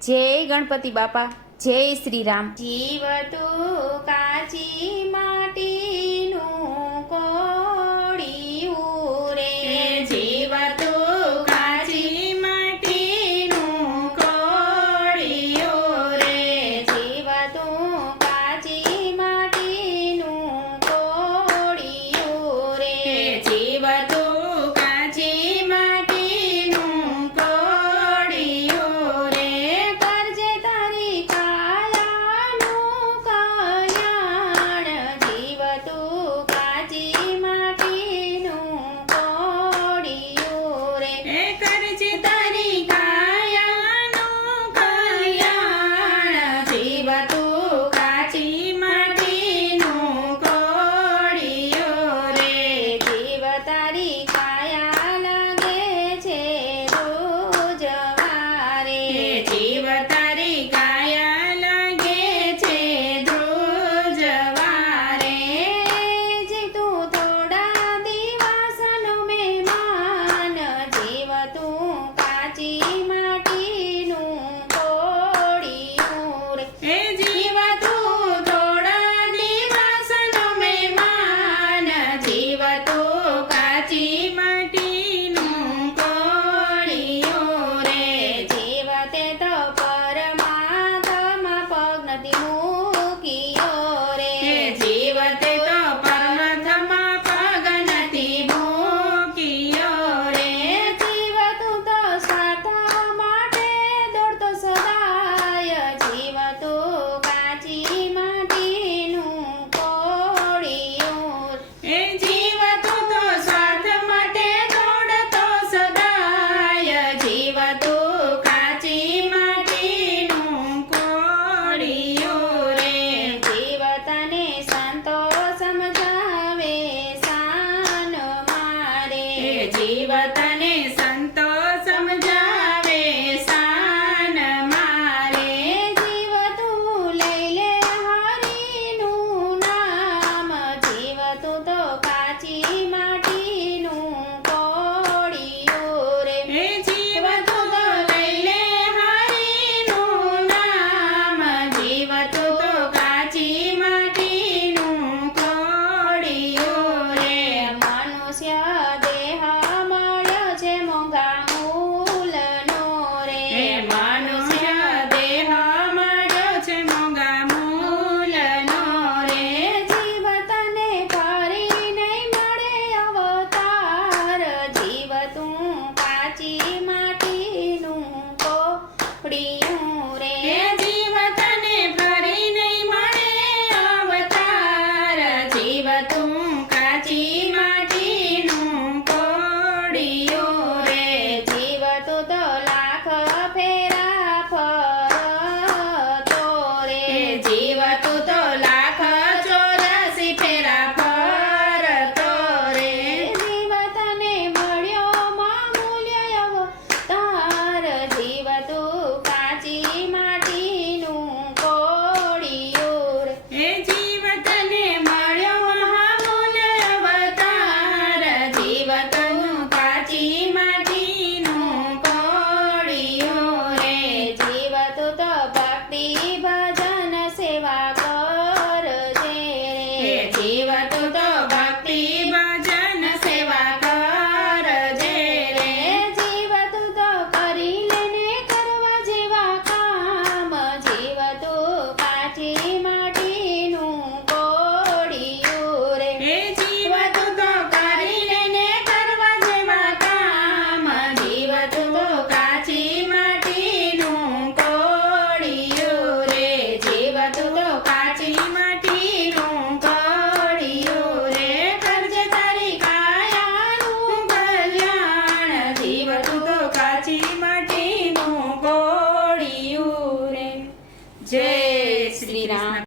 જય ગણપતિ બાપા જય શ્રી રામ જીવતો કાચી માટી તો સમજાવે સાન મારે જીવતા que iba todo, todo